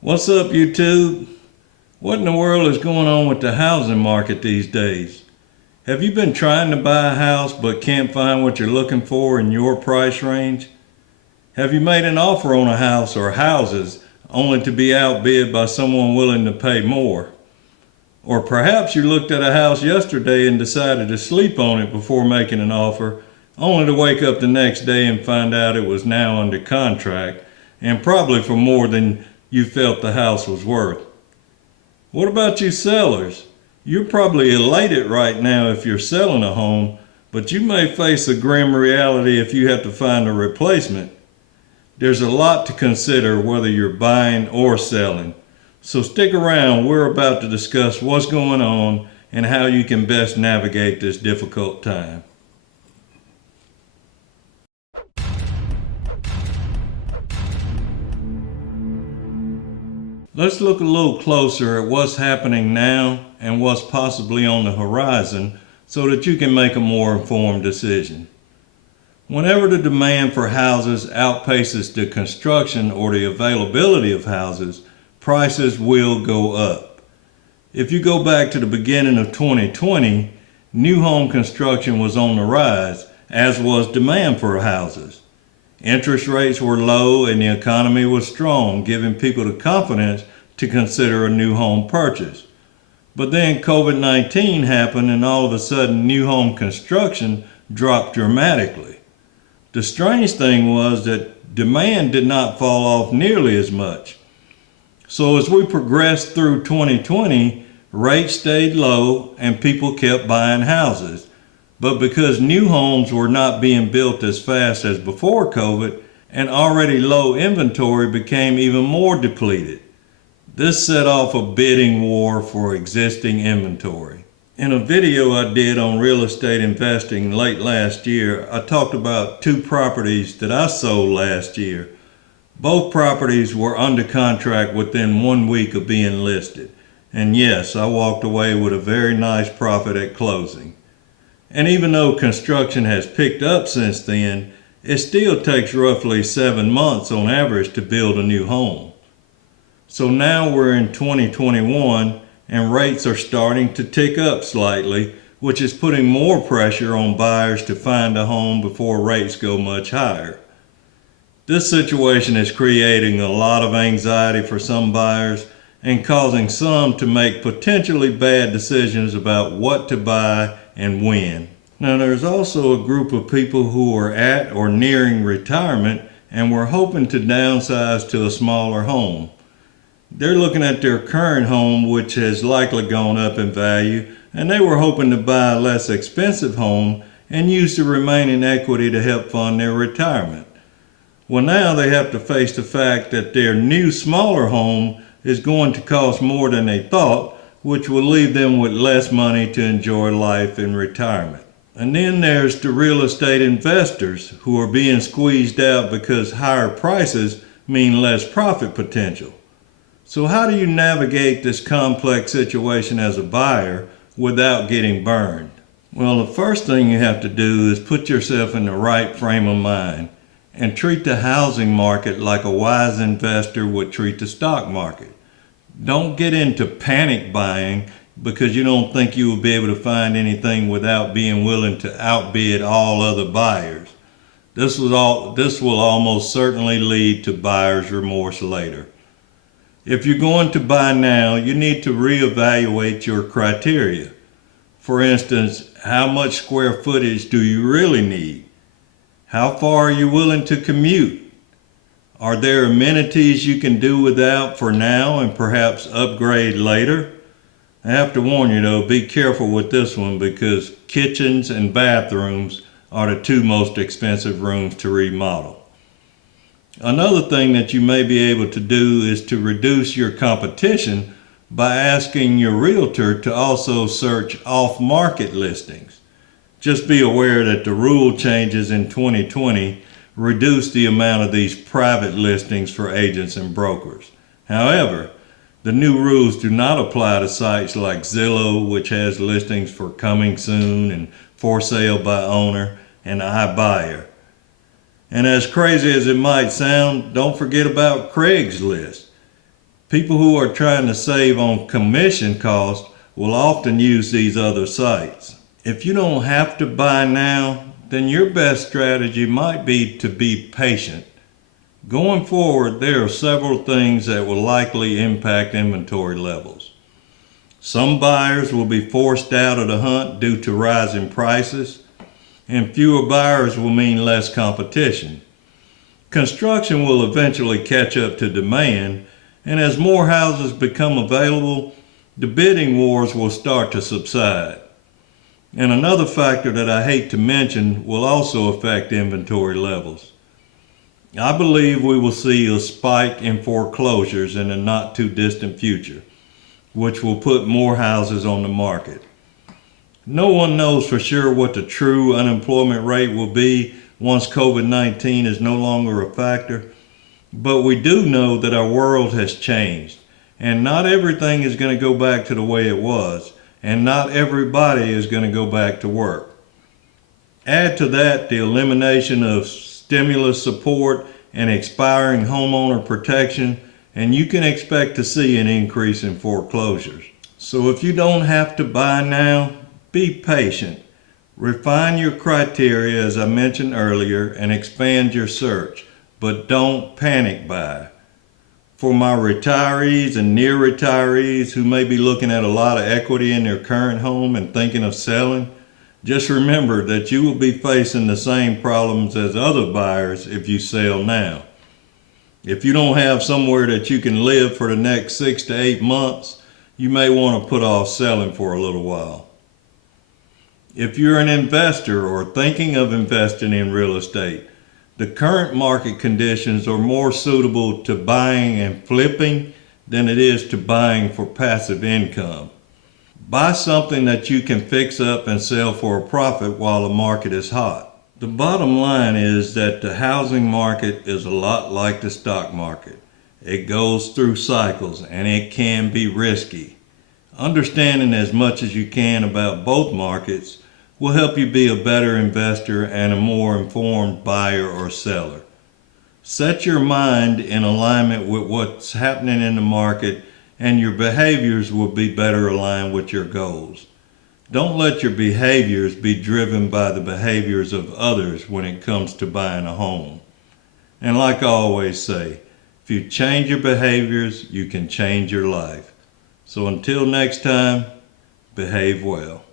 What's up, YouTube? What in the world is going on with the housing market these days? Have you been trying to buy a house but can't find what you're looking for in your price range? Have you made an offer on a house or houses only to be outbid by someone willing to pay more? Or perhaps you looked at a house yesterday and decided to sleep on it before making an offer, only to wake up the next day and find out it was now under contract, and probably for more than you felt the house was worth. What about you sellers? You're probably elated right now if you're selling a home, but you may face a grim reality if you have to find a replacement. There's a lot to consider whether you're buying or selling. So stick around, we're about to discuss what's going on and how you can best navigate this difficult time. Let's look a little closer at what's happening now and what's possibly on the horizon so that you can make a more informed decision. Whenever the demand for houses outpaces the construction or the availability of houses, prices will go up. If you go back to the beginning of 2020, new home construction was on the rise, as was demand for houses. Interest rates were low and the economy was strong, giving people the confidence to consider a new home purchase. But then COVID-19 happened and all of a sudden new home construction dropped dramatically. The strange thing was that demand did not fall off nearly as much. So as we progressed through 2020, rates stayed low and people kept buying houses. But because new homes were not being built as fast as before COVID, an already low inventory became even more depleted. This set off a bidding war for existing inventory. In a video I did on real estate investing late last year, I talked about two properties that I sold last year. Both properties were under contract within 1 week of being listed. And yes, I walked away with a very nice profit at closing. And even though construction has picked up since then, it still takes roughly 7 months on average to build a new home. So now we're in 2021 and rates are starting to tick up slightly, which is putting more pressure on buyers to find a home before rates go much higher. This situation is creating a lot of anxiety for some buyers and causing some to make potentially bad decisions about what to buy and when. Now there's also a group of people who are at or nearing retirement and were hoping to downsize to a smaller home. They're looking at their current home, which has likely gone up in value, and they were hoping to buy a less expensive home and use the remaining equity to help fund their retirement. Well, now they have to face the fact that their new smaller home is going to cost more than they thought, which will leave them with less money to enjoy life in retirement. And then there's the real estate investors who are being squeezed out because higher prices mean less profit potential. So how do you navigate this complex situation as a buyer without getting burned? Well, the first thing you have to do is put yourself in the right frame of mind and treat the housing market like a wise investor would treat the stock market. Don't get into panic buying because you don't think you will be able to find anything without being willing to outbid all other buyers. This will almost certainly lead to buyer's remorse later. If you're going to buy now, you need to reevaluate your criteria. For instance, how much square footage do you really need? How far are you willing to commute? Are there amenities you can do without for now and perhaps upgrade later? I have to warn you though, be careful with this one because kitchens and bathrooms are the two most expensive rooms to remodel. Another thing that you may be able to do is to reduce your competition by asking your realtor to also search off-market listings. Just be aware that the rule changes in 2020 reduced the amount of these private listings for agents and brokers. However, the new rules do not apply to sites like Zillow, which has listings for coming soon and for sale by owner and iBuyer. And as crazy as it might sound, don't forget about Craigslist. People who are trying to save on commission costs will often use these other sites. If you don't have to buy now, then your best strategy might be to be patient. Going forward, there are several things that will likely impact inventory levels. Some buyers will be forced out of the hunt due to rising prices, and fewer buyers will mean less competition. Construction will eventually catch up to demand, and as more houses become available, the bidding wars will start to subside. And another factor that I hate to mention will also affect inventory levels. I believe we will see a spike in foreclosures in the not too distant future, which will put more houses on the market. No one knows for sure what the true unemployment rate will be once COVID-19 is no longer a factor, but we do know that our world has changed, and not everything is going to go back to the way it was, and not everybody is going to go back to work. Add to that the elimination of stimulus support and expiring homeowner protection, and you can expect to see an increase in foreclosures. So if you don't have to buy now, be patient. Refine your criteria, as I mentioned earlier, and expand your search, but don't panic buy. For my retirees and near retirees who may be looking at a lot of equity in their current home and thinking of selling, just remember that you will be facing the same problems as other buyers if you sell now. If you don't have somewhere that you can live for the next 6 to 8 months, you may want to put off selling for a little while. If you're an investor or thinking of investing in real estate, the current market conditions are more suitable to buying and flipping than it is to buying for passive income. Buy something that you can fix up and sell for a profit while the market is hot. The bottom line is that the housing market is a lot like the stock market. It goes through cycles and it can be risky. Understanding as much as you can about both markets will help you be a better investor and a more informed buyer or seller. Set your mind in alignment with what's happening in the market, and your behaviors will be better aligned with your goals. Don't let your behaviors be driven by the behaviors of others when it comes to buying a home. And like I always say, if you change your behaviors, you can change your life. So until next time, behave well.